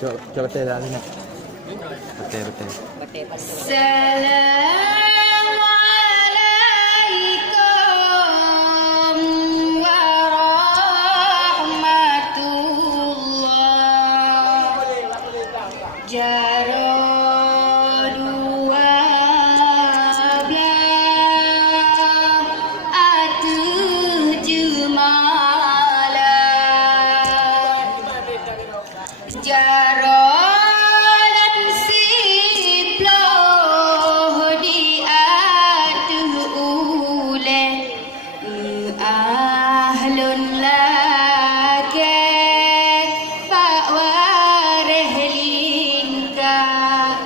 Coba betul dah ni. Betul. Assalamualaikum warahmatullah. Jaro dua belah atuh jemalan. Jaro ahlun lake pak wareh lingkah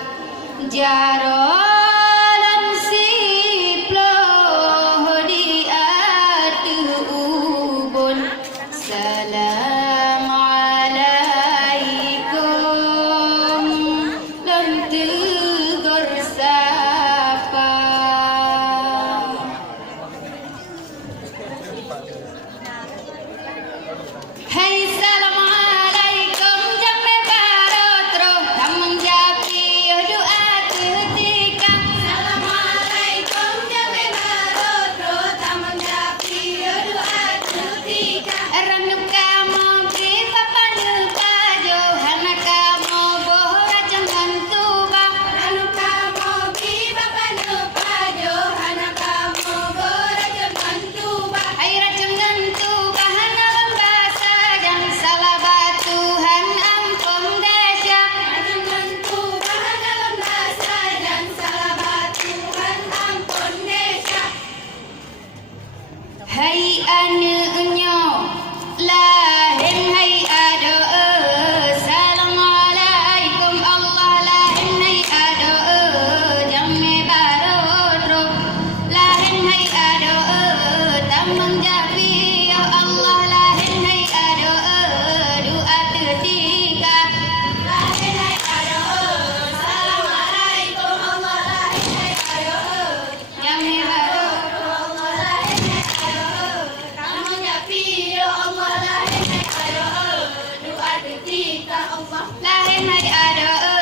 jarolan siploh di atuh ubun. Salam alaikum lon tegur sapa. Hai assalamualaikum jamme barotro namun japi doa ketika. Assalamualaikum jamme barotro namun japi doa ketika. Ranu kamu ki papa nuka johana kamu bohra jangan tuba. Ranu kamu ki papa nuka johana kamu bohra jangan tuba. Hai jangan tuba hai anaknya lahir hai ada. Assalamualaikum Allah lahir hai ada. Jamme barotro lahir hai ada. Tamang japi ya Allah lahir hai ada. Doa ketika lahir hai ada. Assalamualaikum Allah lahir hai ada. Jamme barotro Allah lahir hai ada. Tamang japi ya Allah lahir hai ada. Doa ketika Allah lahir hai ada.